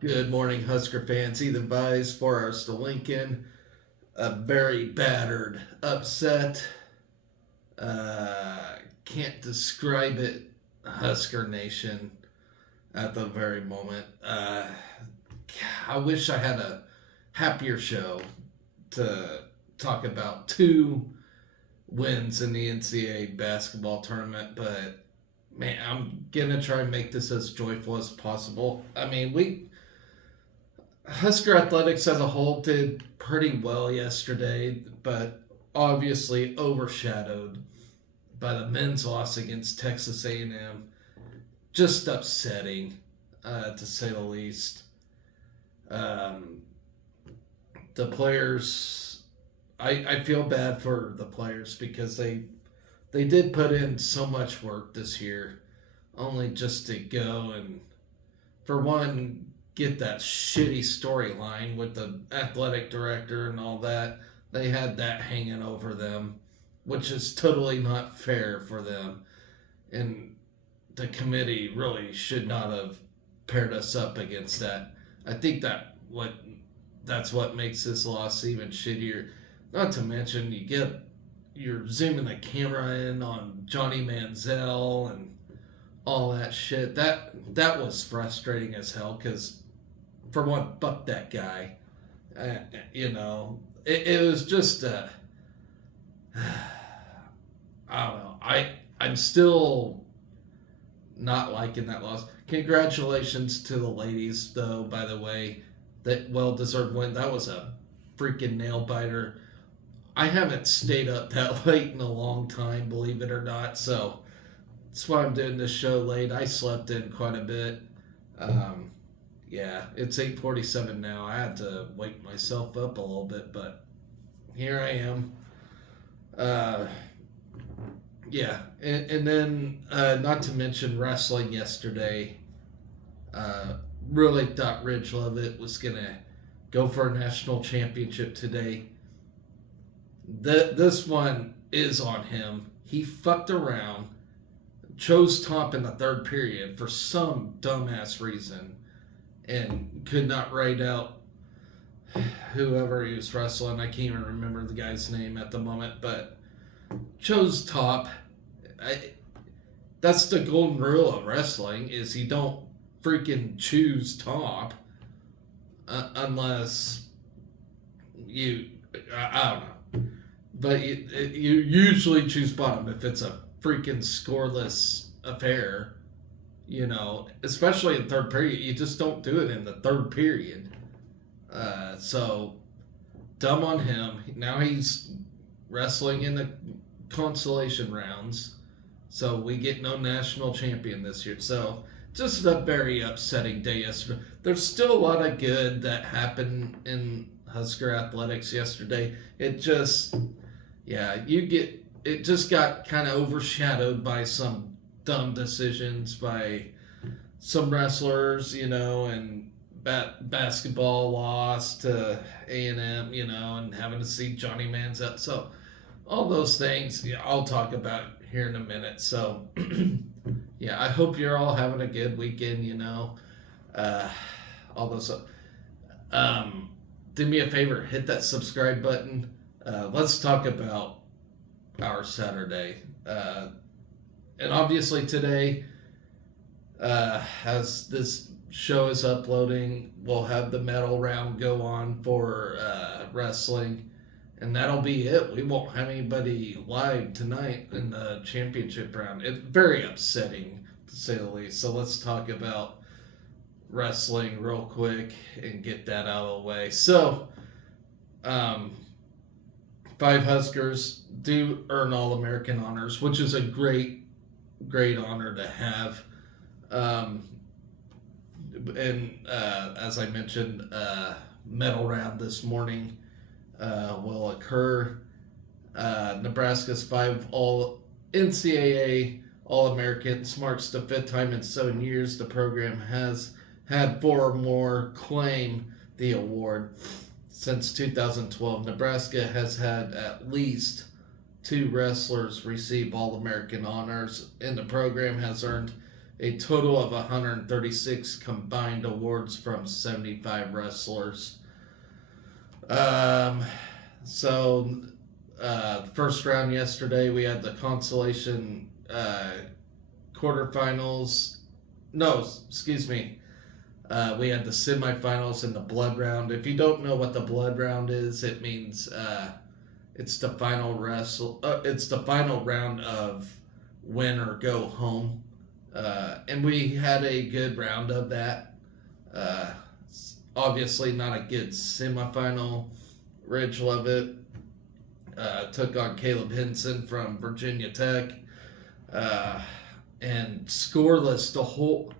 Good morning, Husker fans. Ethan Vise, 4 hours to Lincoln. A very battered, upset. Can't describe it. Husker Nation at the very moment. I wish I had a happier show to talk about two wins in the NCAA basketball tournament, but man, I'm gonna try and make this as joyful as possible. I mean, we Husker athletics as a whole did pretty well yesterday, but obviously overshadowed by the men's loss against Texas A&M. Just upsetting, to say the least. Um, the players, I feel bad for the players because they did put in so much work this year, only just to go and, for one, get that shitty storyline with the athletic director and all that. They had that hanging over them, which is totally not fair for them. And the committee really should not have paired us up against that. I think that's what makes this loss even shittier. Not to mention you're zooming the camera in on Johnny Manziel and all that shit. That was frustrating as hell because for one, fuck that guy. Uh, it was just I don't know. I'm still not liking that loss. Congratulations to the ladies, though. By the way, that well deserved win. That was a freaking nail biter. I haven't stayed up that late in a long time, believe it or not. So that's why I'm doing this show late. I slept in quite a bit. Um, yeah, it's 8:47 now. I had to wake myself up a little bit, but here I am. Uh, yeah, and then not to mention wrestling yesterday. Uh, really thought Ridge Lovett was gonna go for a national championship today. This one is on him. He fucked around, chose top in the third period for some dumbass reason, and could not write out whoever he was wrestling. I can't even remember the guy's name at the moment, but chose top. I, that's the golden rule of wrestling: is you don't freaking choose top unless you. I don't know, but you usually choose bottom if it's a freaking scoreless affair. Especially in third period, you just don't do it in the third period. So dumb on him. Now he's wrestling in the consolation rounds. So we get no national champion this year. So just a very upsetting day yesterday. There's still a lot of good that happened in Husker athletics yesterday. It just got kind of overshadowed by some dumb decisions by some wrestlers, and basketball lost to A&M, and having to see Johnny Manziel. So all those things, yeah, I'll talk about here in a minute. So yeah, I hope you're all having a good weekend. Uh, all those. Do me a favor, hit that subscribe button. Let's talk about our Saturday. And obviously today, as this show is uploading, we'll have the medal round go on for wrestling, and that'll be it. We won't have anybody live tonight in the championship round. It's very upsetting, to say the least. So let's talk about wrestling real quick and get that out of the way. So, um, five Huskers do earn All American honors, which is a great, great honor to have. Um, and as I mentioned, medal round this morning will occur. Nebraska's five All NCAA All Americans marks the fifth time in 7 years the program has had four or more claim the award. Since 2012, Nebraska has had at least two wrestlers receive All American honors, and the program has earned a total of 136 combined awards from 75 wrestlers. Um, so, first round yesterday, we had the consolation quarterfinals. No, excuse me. We had the semifinals and the blood round. If you don't know what the blood round is, it means it's the final it's the final round of win or go home. And we had a good round of that. Uh, Obviously, not a good semifinal. Ridge Lovett took on Caleb Hinson from Virginia Tech. And scoreless the whole.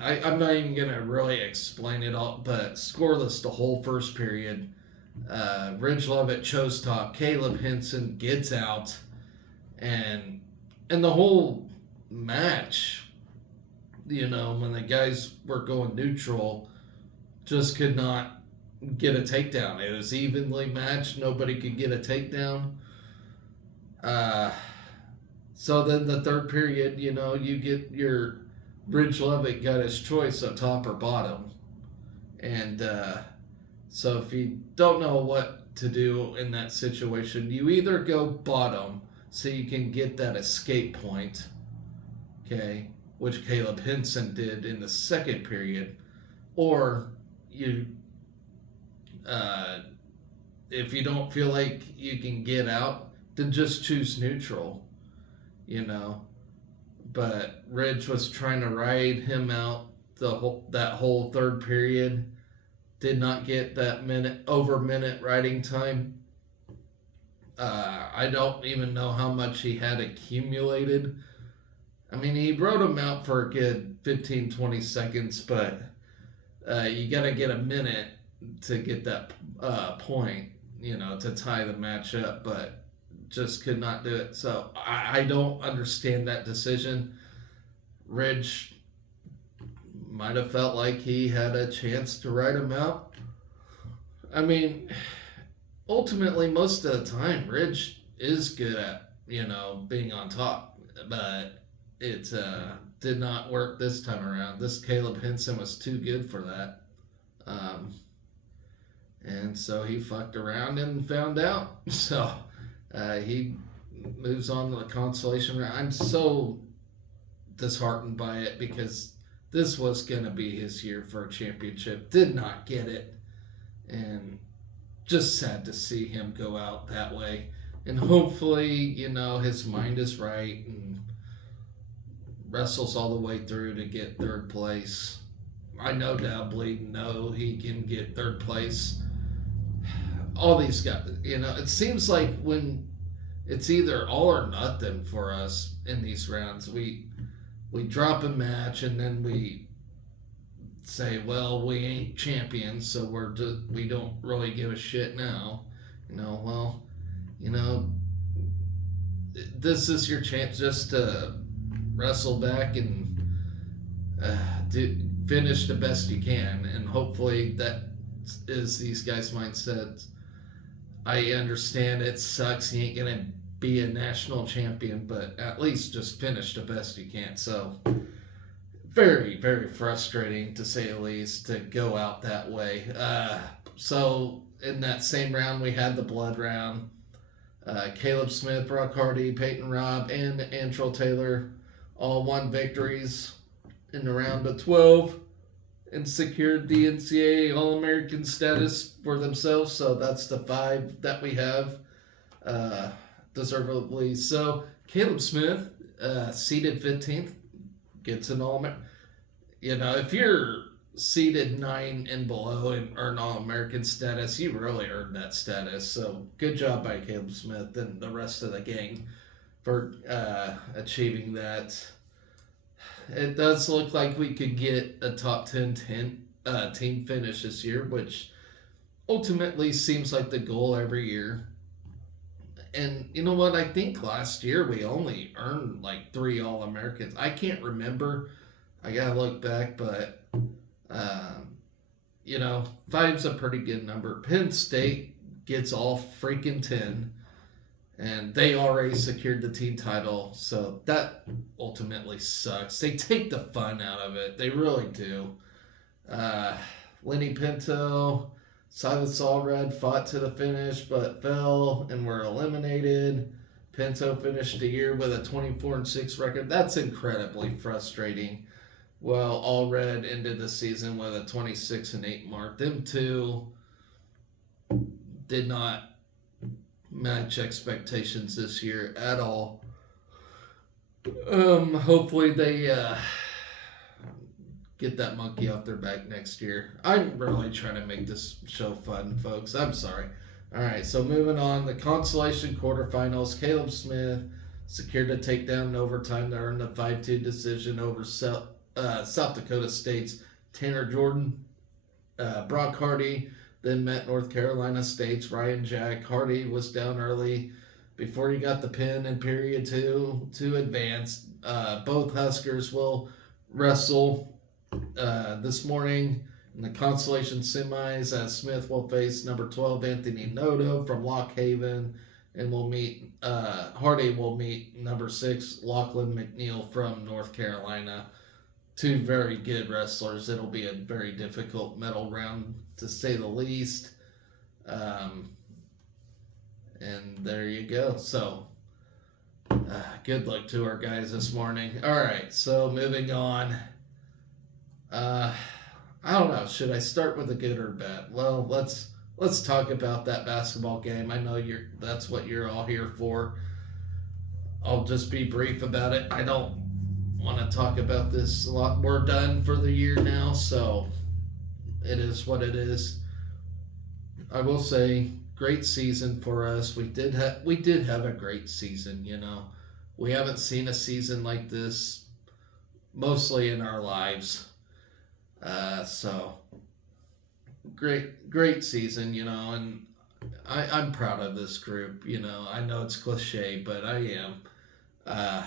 I'm not even going to really explain it all, but scoreless the whole first period. Ridge Lovett chose top. Caleb Hinson gets out. And the whole match, when the guys were going neutral, just could not get a takedown. It was evenly matched. Nobody could get a takedown. So then the third period, you get your Ridge Lovett got his choice of top or bottom. And so if you don't know what to do in that situation, you either go bottom so you can get that escape point, okay, which Caleb Hinson did in the second period, or you, if you don't feel like you can get out, then just choose neutral, But Ridge was trying to ride him out that whole third period. Did not get that minute riding time. I don't even know how much he had accumulated. I mean, he rode him out for a good 15, 20 seconds, but you got to get a minute to get that point, to tie the match up, but just could not do it. So I don't understand that decision. Ridge might have felt like he had a chance to ride him out. I mean, ultimately, most of the time, Ridge is good at, being on top, but it did not work this time around. This Caleb Hinson was too good for that. And so he fucked around and found out. So he moves on to the consolation round. I'm so disheartened by it because this was going to be his year for a championship. Did not get it. And just sad to see him go out that way. And hopefully, his mind is right and wrestles all the way through to get third place. I no doubt he can get third place. All these guys, it seems like when it's either all or nothing for us in these rounds, we drop a match and then we say, well, we ain't champions, so we don't really give a shit now. This is your chance just to wrestle back and finish the best you can, and hopefully that is these guys' mindsets. I understand it sucks. You ain't gonna be a national champion, but at least just finish the best you can. So very, very frustrating to say the least to go out that way. So in that same round, we had the blood round. Caleb Smith, Brock Hardy, Peyton Robb, and Antrell Taylor all won victories in the round of 12 and secured the NCAA All-American status for themselves. So that's the 5 that we have, deservedly so. Caleb Smith, seeded 15th, gets an All-American. If you're seeded 9 and below and earn All-American status, you really earned that status. So good job by Caleb Smith and the rest of the gang for achieving that. It does look like we could get a top 10 team finish this year, which ultimately seems like the goal every year. And you know what? I think last year we only earned like 3 All-Americans. I can't remember. I gotta look back, but 5's a pretty good number. Penn State gets all freaking 10. and they already secured the team title, so that ultimately sucks. They take the fun out of it. They really do. Lenny Pinto, Silas Allred fought to the finish but fell and were eliminated. Pinto finished the year with a 24-6 record. That's incredibly frustrating. Well, Allred ended the season with a 26-8 mark. Them two did not match expectations this year at all. Hopefully they get that monkey off their back next year. I'm really trying to make this show fun, folks. I'm sorry. All right, so moving on. The consolation quarterfinals. Caleb Smith secured a takedown in overtime to earn the 5-2 decision over South Dakota State's Tanner Jordan. Brock Hardy then met North Carolina State's Ryan Jack. Hardy was down early before he got the pin in period 2 to advance. Both Huskers will wrestle this morning in the consolation semis, as Smith will face number 12 Anthony Noto from Lock Haven, and will meet Hardy will meet number 6 Lachlan McNeil from North Carolina. Two very good wrestlers. It'll be a very difficult medal round, to say the least. And there you go. So, good luck to our guys this morning. All right, so moving on. I don't know. Should I start with a good or bad? Well, let's talk about that basketball game. I know that's what you're all here for. I'll just be brief about it. I don't want to talk about this a lot. We're done for the year now, so it is what it is. I will say, great season for us. We did have a great season. We haven't seen a season like this mostly in our lives. So great season, and I'm proud of this group. I know it's cliche, but I am.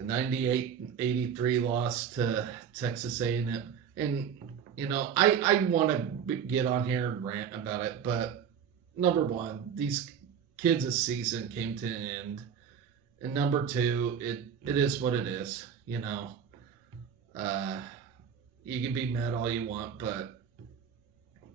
98-83 loss to Texas A&M, and I want to get on here and rant about it, but number one, these kids' season came to an end, and number two, it is what it is. You can be mad all you want, but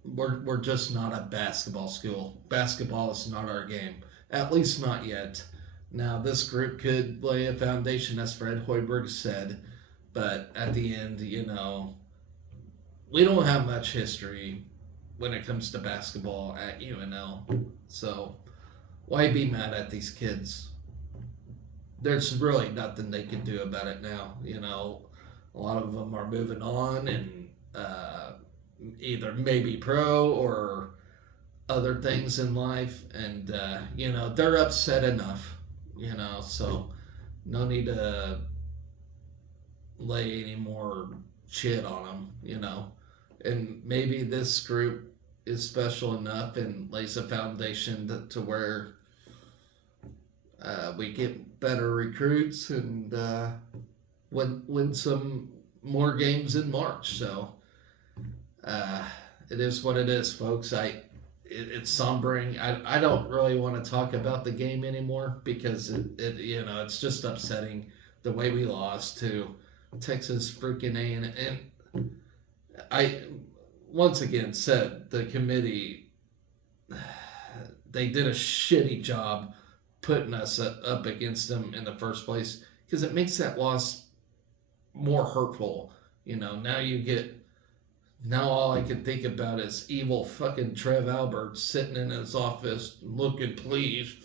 we're just not a basketball school. Basketball is not our game, at least not yet. Now, this group could lay a foundation, as Fred Hoiberg said, but at the end, we don't have much history when it comes to basketball at UNL. So, why be mad at these kids? There's really nothing they can do about it now. A lot of them are moving on and either maybe pro or other things in life, and they're upset enough. So no need to lay any more shit on them, and maybe this group is special enough and lays a foundation to where we get better recruits and win some more games in March. So it is what it is, folks. It's sombering. I don't really want to talk about the game anymore because it's just upsetting the way we lost to Texas freaking A&M. And I once again said the committee, they did a shitty job putting us up against them in the first place, because it makes that loss more hurtful. Now all I can think about is evil fucking Trev Alberts sitting in his office looking pleased.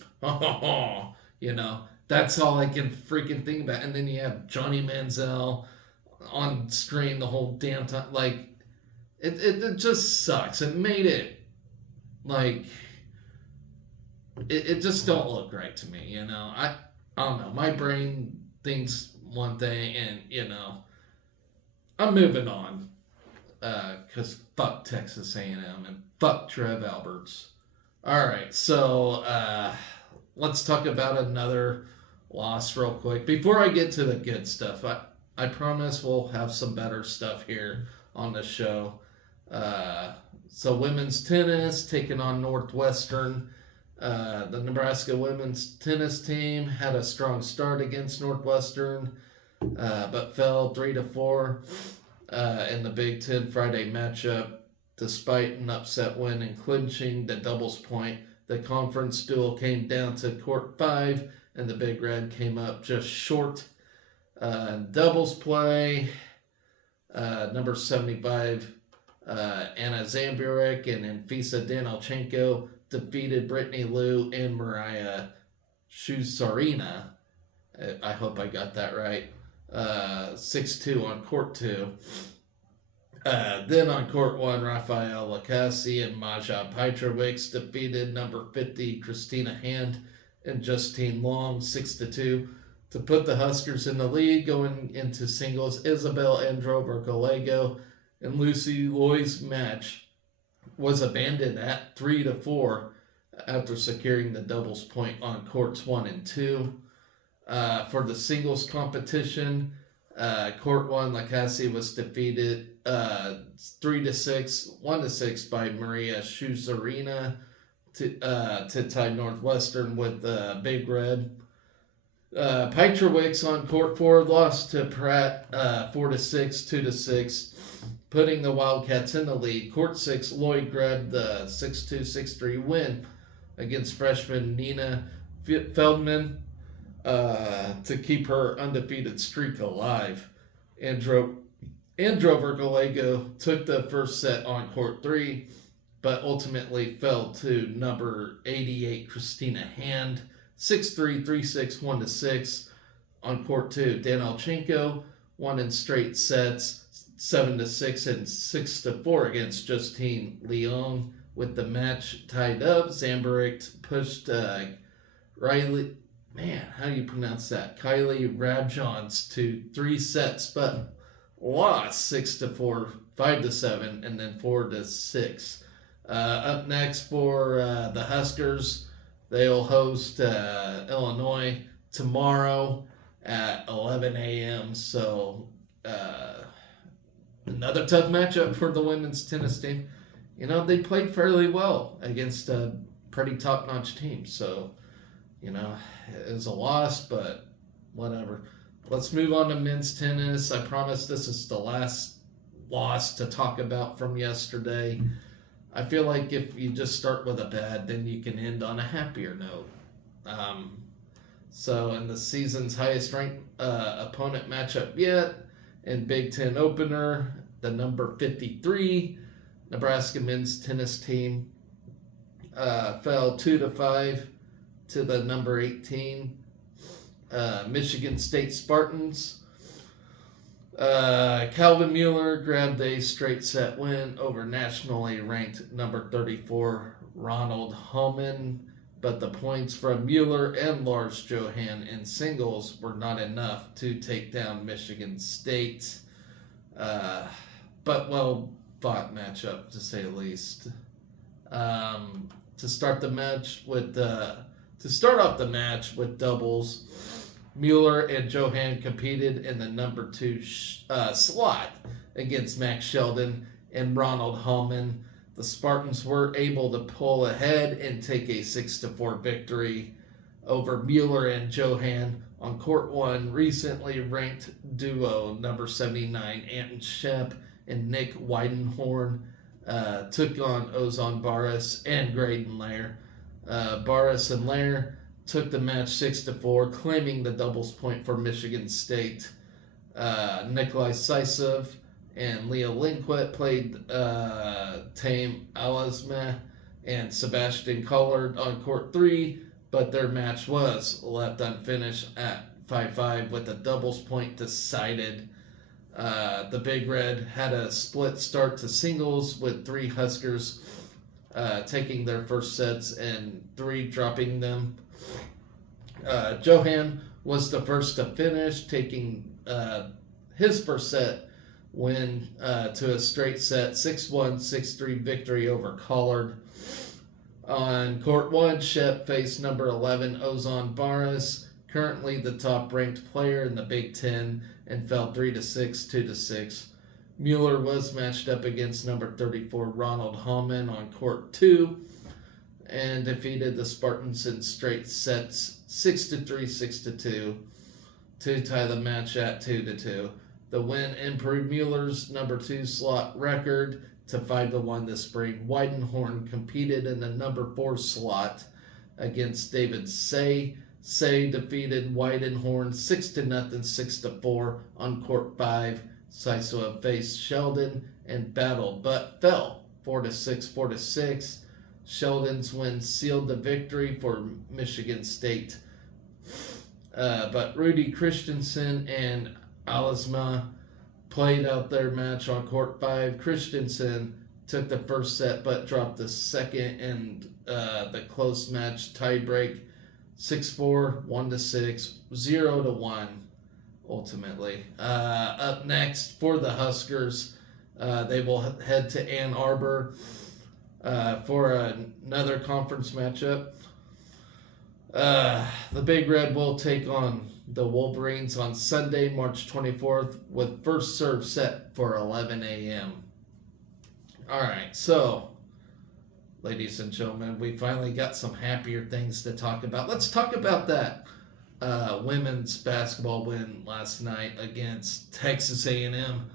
That's all I can freaking think about. And then you have Johnny Manziel on screen the whole damn time. Like, it just sucks. It made it, like, it just don't look right to me, I don't know. My brain thinks one thing, and, I'm moving on. Because fuck Texas A&M and fuck Trev Alberts. All right, so let's talk about another loss real quick. Before I get to the good stuff, I promise we'll have some better stuff here on the show. So women's tennis taking on Northwestern. The Nebraska women's tennis team had a strong start against Northwestern, but fell 3-4 in the Big Ten Friday matchup. Despite an upset win and clinching the doubles point, the conference duel came down to court 5, and the Big Red came up just short. Doubles play, number 75, Anna Zamburek and Anfisa Danilchenko defeated Brittany Liu and Mariah Shuzarina. I hope I got that right. 6-2 on court 2. Then on court 1, Rafael Lacassi and Maja Petrovic defeated number 50 Christina Hand and Justine Long 6-2 to put the Huskers in the lead. Going into singles, Isabel Androva Gallego and Lucy Loy's match was abandoned at 3-4 after securing the doubles point on courts 1 and 2. For the singles competition, court 1, Lacassi was defeated 3-6, 1-6 by Maria Shuzarina to tie Northwestern with Big Red. Petrovic on court 4 lost to Pratt 4-6, 2-6, putting the Wildcats in the lead. Court 6, Lloyd grabbed the 6-2, 6-3 win against freshman Nina Feldman to keep her undefeated streak alive. Androva Gallego took the first set on court 3, but ultimately fell to number 88 Christina Hand 6-3, 3-6, 1-6 on court 2. Danilchenko won in straight sets 7-6 and 6-4 against Justine Leong. With the match tied up, Zamburek pushed Riley. Man, how do you pronounce that? Kylie Rabjons to 3 sets, but lost 6-4, 5-7, and then 4-6. Up next for the Huskers, they'll host Illinois tomorrow at 11 a.m. So another tough matchup for the women's tennis team. You know, they played fairly well against a pretty top-notch team. So, you know, it was a loss, but whatever. Let's move on to men's tennis. I promise this is the last loss to talk about from yesterday. I feel like if you just start with a bad, then you can end on a happier note. So in the season's highest ranked opponent matchup yet, in Big Ten opener, the number 53 Nebraska men's tennis team fell 2-5 to the number 18 Michigan State Spartans. Calvin Mueller grabbed a straight set win over nationally ranked number 34 Ronald Homan, but the points from Mueller and Lars Johan in singles were not enough to take down Michigan State. But well fought matchup, to say the least. To start off the match with doubles, Mueller and Johan competed in the number 2 slot against Max Sheldon and Ronald Hallman. The Spartans were able to pull ahead and take a 6-4 victory over Mueller and Johan on court 1. Recently ranked duo number 79 Anton Shep and Nick Weidenhorn took on Ozan Baris and Graydon Lair. Baris and Lair took the match 6-4, claiming the doubles point for Michigan State. Nikolai Saisov and Leo Linquet played Tame Alazma and Sebastian Collard on court 3, but their match was left unfinished at 5-5 with the doubles point decided. The Big Red had a split start to singles with 3 Huskers taking their first sets and 3 dropping them. Johan was the first to finish, taking his first set win to a straight set 6-1, 6-3 victory over Collard. On court 1, Shep faced number 11 Ozan Baris, currently the top-ranked player in the Big Ten, and fell 3-6, 2-6. Mueller was matched up against number 34 Ronald Hallman on court 2, and defeated the Spartans in straight sets 6-3, 6-2 to tie the match at 2-2. The win improved Mueller's number 2 slot record to 5-1 this spring. Weidenhorn competed in the number 4 slot against David Say. Say defeated Weidenhorn 6-0, 6-4 on court 5. Saisoa faced Sheldon and battled but fell 4-6, 4-6. Sheldon's win sealed the victory for Michigan State. But Rudy Christensen and Alisma played out their match on court 5. Christensen took the first set but dropped the second in the close match tiebreak 6-4, 1-6, 0-1 ultimately. Up next for the Huskers, they will head to Ann Arbor for another conference matchup. The Big Red will take on the Wolverines on Sunday, March 24th, with first serve set for 11 a.m. All right, so, ladies and gentlemen, we finally got some happier things to talk about. Let's talk about that women's basketball win last night against Texas A&M.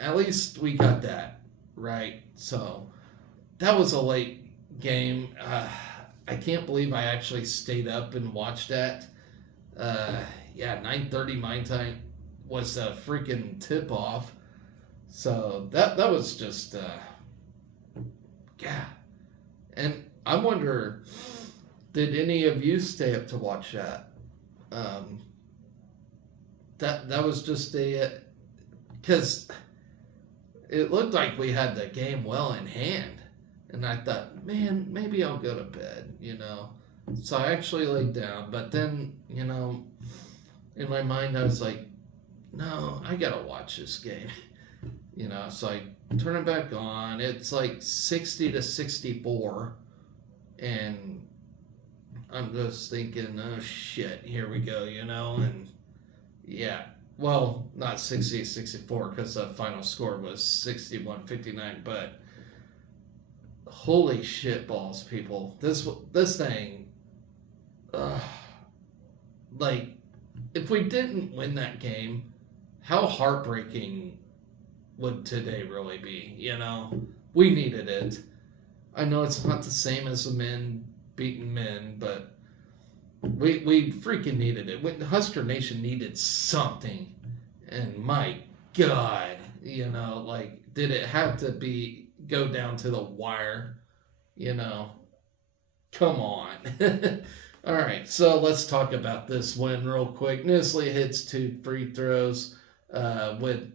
At least we got that right. So that was a late game. I can't believe I actually stayed up and watched that. 9:30 my time was a freaking tip off. So that was just And I wonder, did any of you stay up to watch that? That was just because it looked like we had the game well in hand. And I thought, man, maybe I'll go to bed, So I actually laid down. But then, in my mind, I was like, no, I got to watch this game. So I turn it back on. It's like 60-64. And I'm just thinking, oh, shit, here we go, And, yeah. Well, not 60-64 because the final score was 61-59. But holy shit balls, people. This thing, if we didn't win that game, how heartbreaking would today really be? We needed it. I know it's not the same as the men beating men, but we freaking needed it. Husker Nation needed something, and my God, did it have to go down to the wire? Come on. All right, so let's talk about this win real quick. Nisley hits 2 free throws with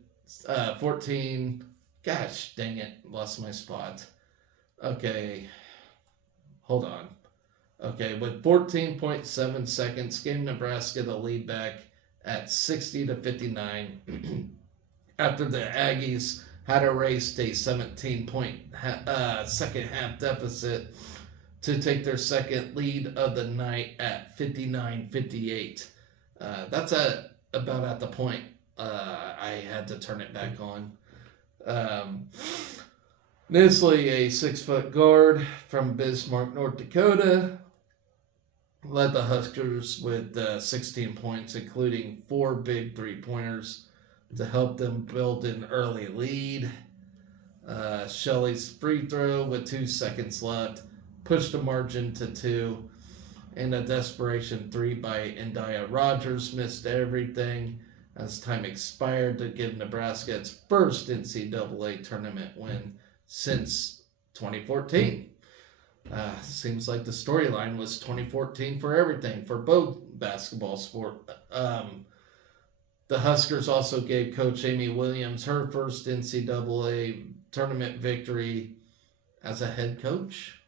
14. Gosh, dang it, lost my spot. Okay, hold on. Okay, with 14.7 seconds, gave Nebraska the lead back at 60-59 after the Aggies had erased a 17-point second half deficit to take their second lead of the night at 59-58. That's about at the point I had to turn it back on. Nisley, a 6-foot guard from Bismarck, North Dakota, led the Huskers with 16 points, including 4 big three-pointers to help them build an early lead. Shelley's free throw with 2 seconds left pushed the margin to 2, and a desperation 3 by India Rogers missed everything as time expired to give Nebraska its first NCAA tournament win since 2014. Seems like the storyline was 2014 for everything, for both basketball sport. The Huskers also gave Coach Amy Williams her first NCAA tournament victory as a head coach.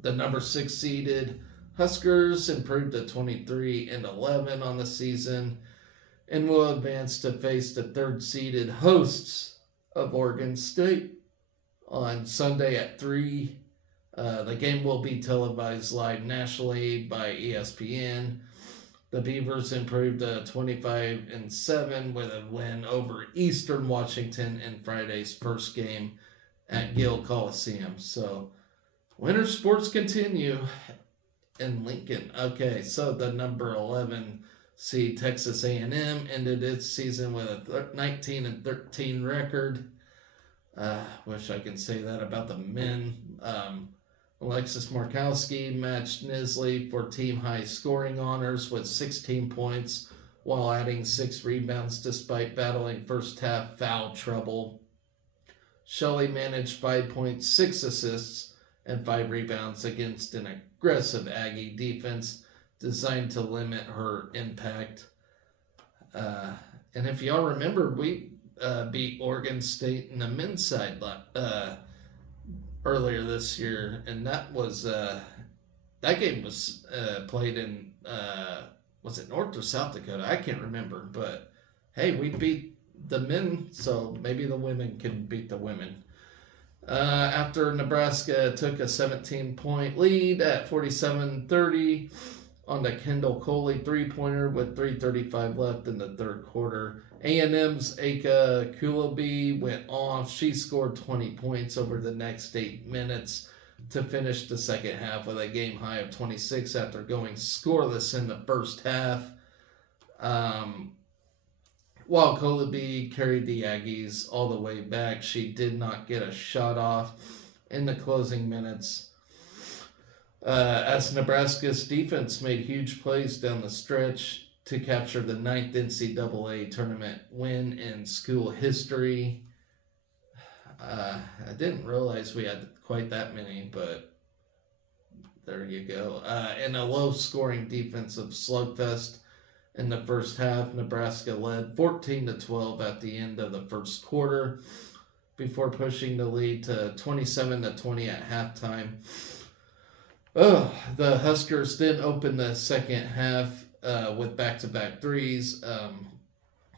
The number 6 seeded Huskers improved to 23-11 on the season and will advance to face the 3rd seeded hosts of Oregon State on Sunday at 3. The game will be televised live nationally by ESPN. The Beavers improved to 25-7 with a win over Eastern Washington in Friday's first game at Gill Coliseum. So winter sports continue in Lincoln. Okay, so the number 11 seed Texas A&M ended its season with a 19-13 record. Wish I can say that about the men. Alexis Markowski matched Nisley for team high scoring honors with 16 points while adding 6 rebounds despite battling first half foul trouble. Shelley managed 5.6 assists and 5 rebounds against an aggressive Aggie defense designed to limit her impact. And if y'all remember, we beat Oregon State in the men's side earlier this year, and that game was played in was it North or South Dakota? I can't remember, but hey, we beat the men, so maybe the women can beat the women. After Nebraska took a 17-point lead at 47-30 on the Kendall Coley three-pointer with 3:35 left in the third quarter. A&M's Aka Kulabi went off. She scored 20 points over the next 8 minutes to finish the second half with a game high of 26 after going scoreless in the first half. While Kulabi carried the Aggies all the way back, she did not get a shot off in the closing minutes. As Nebraska's defense made huge plays down the stretch to capture the 9th NCAA tournament win in school history. I didn't realize we had quite that many, but there you go. In a low-scoring defensive slugfest in the first half, Nebraska led 14-12 at the end of the first quarter before pushing the lead to 27-20 at halftime. The Huskers then opened the second half with back-to-back threes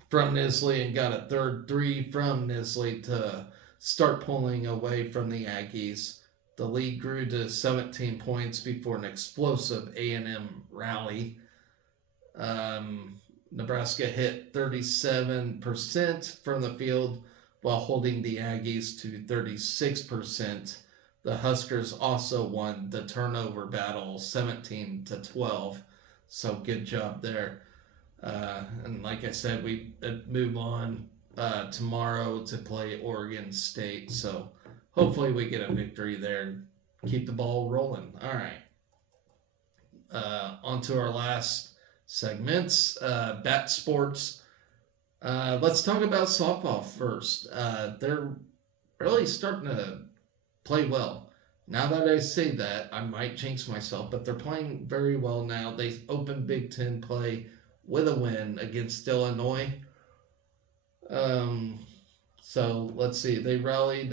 from Nisley and got a third three from Nisley to start pulling away from the Aggies. The lead grew to 17 points before an explosive A&M rally. Nebraska hit 37% from the field while holding the Aggies to 36%. The Huskers also won the turnover battle 17-12. So good job there. And like I said, we move on tomorrow to play Oregon State. So hopefully we get a victory there and keep the ball rolling. All right. On to our last segments, bat sports. Let's talk about softball first. They're really starting to play well. Now that I say that, I might jinx myself, but they're playing very well now. They opened Big Ten play with a win against Illinois. So let's see. They rallied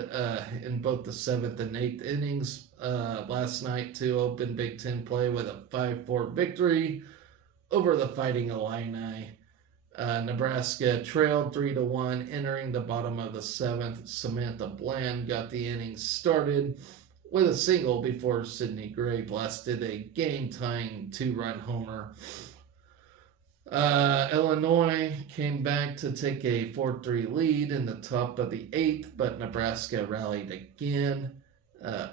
in both the 7th and 8th innings last night to open Big Ten play with a 5-4 victory over the Fighting Illini. Nebraska trailed 3-1 entering the bottom of the 7th. Samantha Bland got the innings started with a single before Sydney Gray blasted a game-tying 2-run homer. Illinois came back to take a 4-3 lead in the top of the 8th, but Nebraska rallied again.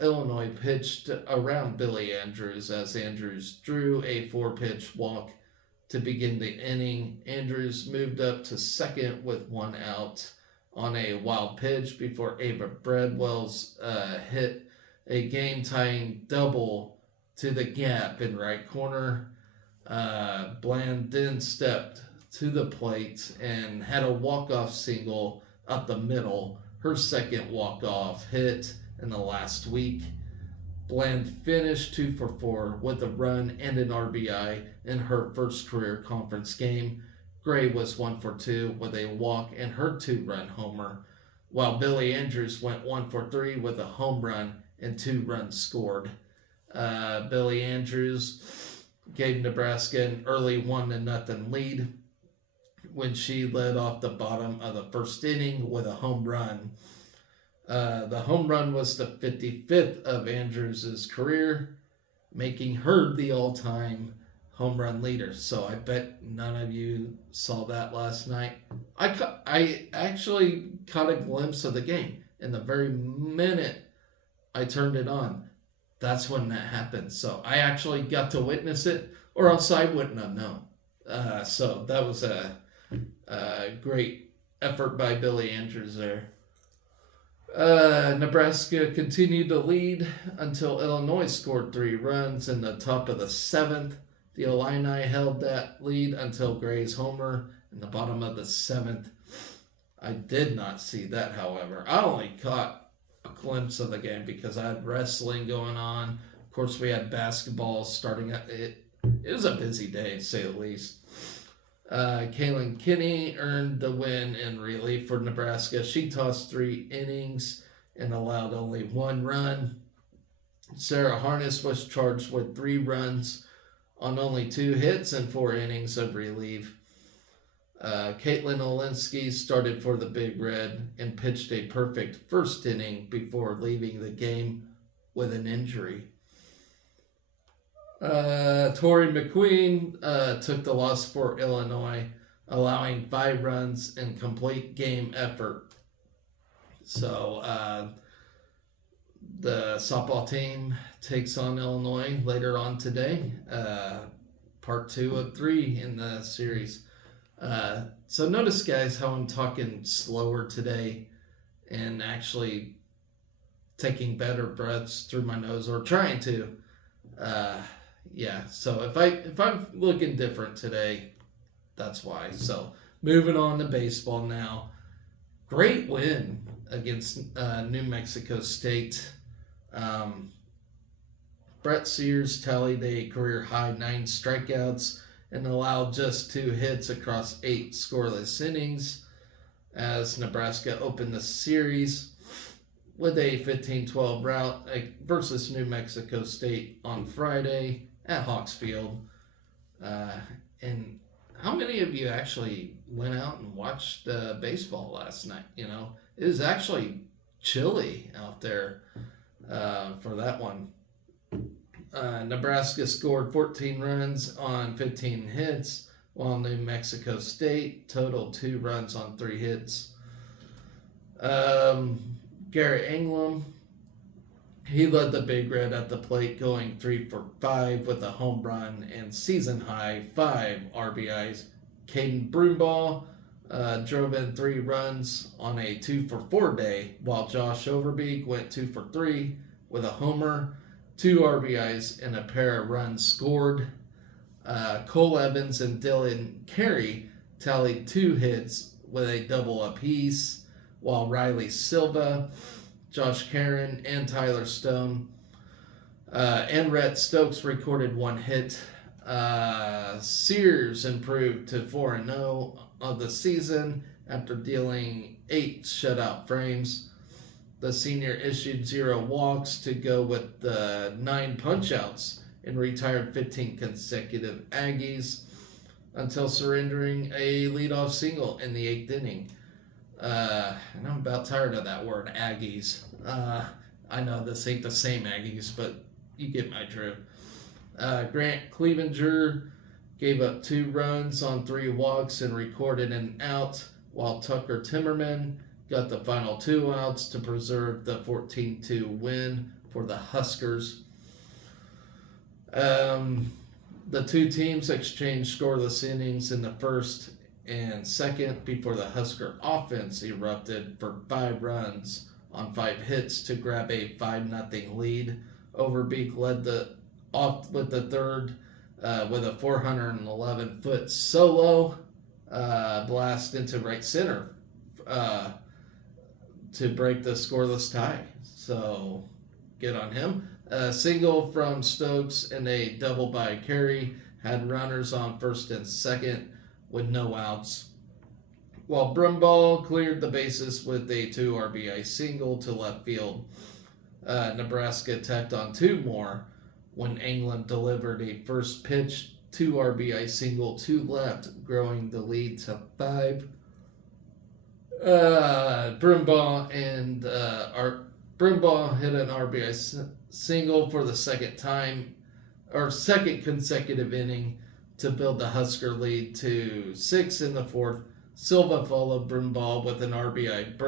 Illinois pitched around Billy Andrews as Andrews drew a 4-pitch walk to begin the inning. Andrews moved up to second with 1 out on a wild pitch before Ava Bradwell's hit a game-tying double to the gap in right corner. Bland then stepped to the plate and had a walk-off single up the middle, her second walk-off hit in the last week. Bland finished 2 for 4 with a run and an RBI in her first career conference game. Gray was 1 for 2 with a walk and her 2-run homer, while Billy Andrews went 1 for 3 with a home run and 2 runs scored. Billy Andrews gave Nebraska an early 1-0 lead when she led off the bottom of the first inning with a home run. The home run was the 55th of Andrews' career, making her the all-time home run leader. So I bet none of you saw that last night. I actually caught a glimpse of the game. And the very minute I turned it on, that's when that happened. So I actually got to witness it, or else I wouldn't have known. So that was a great effort by Billy Andrews there. Nebraska continued to lead until Illinois scored 3 runs in the top of the 7th. The Illini held that lead until Gray's homer in the bottom of the 7th. I did not see that, however. I only caught a glimpse of the game because I had wrestling going on. Of course, we had basketball starting at it. It was a busy day, to say the least. Kaylin Kinney earned the win in relief for Nebraska. She tossed 3 innings and allowed only 1 run. Sarah Harness was charged with 3 runs on only 2 hits and 4 innings of relief. Caitlin Olinsky started for the Big Red and pitched a perfect first inning before leaving the game with an injury. Tori McQueen took the loss for Illinois, allowing 5 runs in complete game effort. So the softball team takes on Illinois later on today, part 2 of 3 in the series. So notice, guys, how I'm talking slower today and actually taking better breaths through my nose, or trying to. Yeah, so if I'm looking different today, that's why. So moving on to baseball now. Great win against New Mexico State. Brett Sears tallied a career-high 9 strikeouts and allowed just 2 hits across 8 scoreless innings as Nebraska opened the series with a 15-12 rout versus New Mexico State on Friday at Hawks Field. And how many of you actually went out and watched baseball last night? You know, it was actually chilly out there for that one. Nebraska scored 14 runs on 15 hits, while New Mexico State totaled 2 runs on 3 hits. Garrett England, he led the Big Red at the plate, going 3 for 5 with a home run and season-high 5 RBIs. Caden Broomball drove in 3 runs on a 2 for 4 day, while Josh Overbeek went 2 for 3 with a homer, 2 RBIs, and a pair of runs scored. Cole Evans and Dylan Carey tallied 2 hits with a double apiece, while Riley Silva, Josh Karen, and Tyler Stone and Rhett Stokes recorded 1 hit. Sears improved to 4-0 of the season after dealing 8 shutout frames. The senior issued 0 walks to go with the 9 punch-outs and retired 15 consecutive Aggies until surrendering a leadoff single in the 8th inning. And I'm about tired of that word, Aggies. I know this ain't the same Aggies, but you get my drift. Grant Clevenger gave up 2 runs on 3 walks and recorded an out, while Tucker Timmerman got the final 2 outs to preserve the 14-2 win for the Huskers. The 2 teams exchanged scoreless innings in the first and second before the Husker offense erupted for 5 runs on 5 hits to grab a 5-0 lead. Overbeek led off with the third with a 411-foot solo blast into right center to break the scoreless tie. So good on him. A single from Stokes and a double by Carey had runners on first and second with no outs, while Brumbaugh cleared the bases with a 2 RBI single to left field. Nebraska tacked on 2 more when England delivered a first pitch 2 RBI single to left, growing the lead to 5. Brumbaugh hit an RBI single for the second consecutive inning to build the Husker lead to 6 in the 4th. Silva followed Brumbaugh with an RBI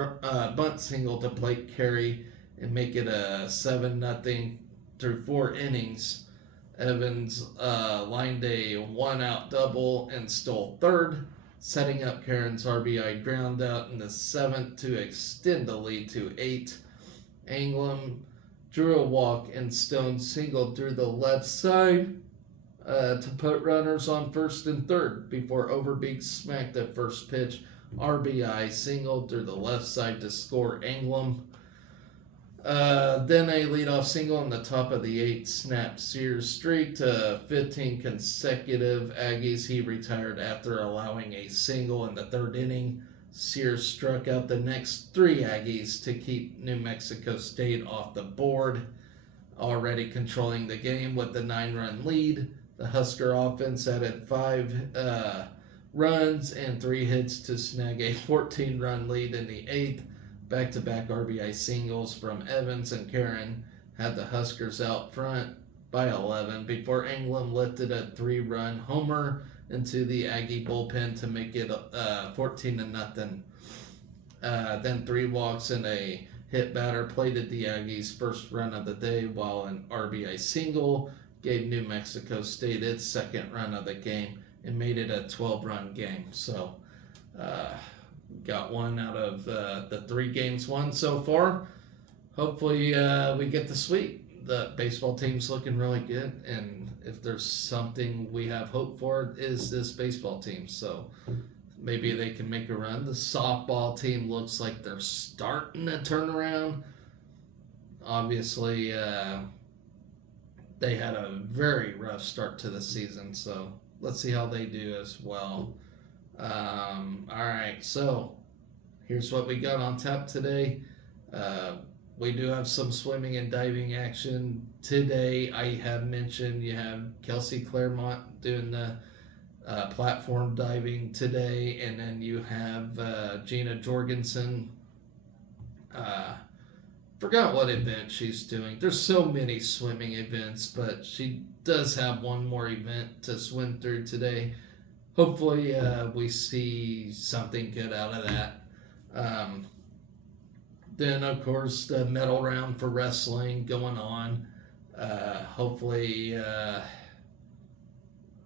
bunt single to plate carry and make it a 7-0 through 4 innings. Evans lined a 1-out double and stole third, setting up Karen's RBI ground out in the 7th to extend the lead to 8. Anglem drew a walk and Stone singled through the left side to put runners on first and third before Overbeek smacked at first pitch. RBI singled through the left side to score Anglem. Then a leadoff single on the top of the 8th snapped Sears' streak to 15 consecutive Aggies. He retired after allowing a single in the 3rd inning. Sears struck out the next 3 Aggies to keep New Mexico State off the board, already controlling the game with the 9-run lead. The Husker offense added 5 runs and 3 hits to snag a 14-run lead in the 8th. Back-to-back RBI singles from Evans and Karen had the Huskers out front by 11 before Anglem lifted a 3-run homer into the Aggie bullpen to make it 14-0. Then 3 walks and a hit batter plated the Aggies' first run of the day, while an RBI single gave New Mexico State its 2nd run of the game and made it a 12-run game. So, got 1 out of the 3 games won so far. Hopefully we get the sweep. The baseball team's looking really good, and if there's something we have hope for, it is this baseball team. So maybe they can make a run. The softball team looks like they're starting to turn around. Obviously, they had a very rough start to the season, so let's see how they do as well. Alright, so here's what we got on tap today. We do have some swimming and diving action today. I have mentioned you have Kelsey Claremont doing the platform diving today, and then you have Gina Jorgensen. Forgot what event she's doing. There's so many swimming events, but she does have one more event to swim through today. Hopefully we see something good out of that. Then, of course, the medal round for wrestling going on. Hopefully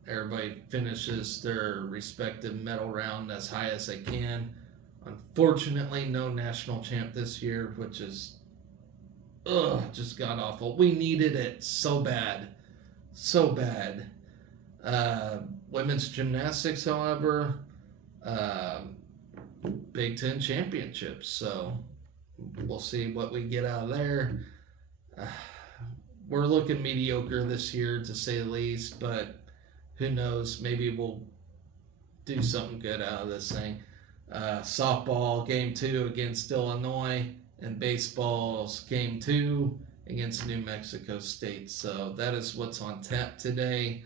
everybody finishes their respective medal round as high as they can. Unfortunately, no national champ this year, which is just god awful. We needed it so bad. So bad. Women's gymnastics, however, Big Ten championships. So we'll see what we get out of there. We're looking mediocre this year, to say the least, but who knows? Maybe we'll do something good out of this thing. Softball game 2 against Illinois, and baseball's game 2 against New Mexico State. So that is what's on tap today.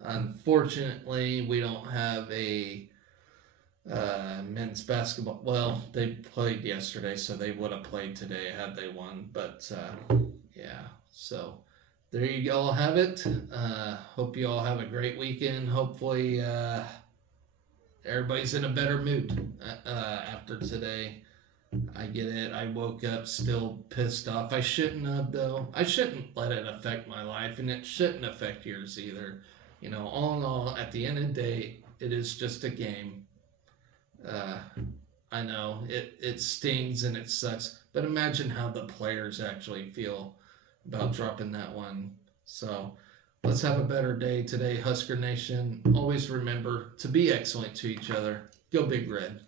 Unfortunately, we don't have a men's basketball. Well, they played yesterday, so they would have played today had they won. But yeah, so there you all have it. Hope you all have a great weekend. Hopefully everybody's in a better mood after today. I get it. I woke up still pissed off. I shouldn't have, though. I shouldn't let it affect my life, and it shouldn't affect yours either. You know, all in all, at the end of the day, it is just a game. I know it stings and it sucks, but imagine how the players actually feel about dropping that one. So let's have a better day today, Husker Nation. Always remember to be excellent to each other. Go Big Red.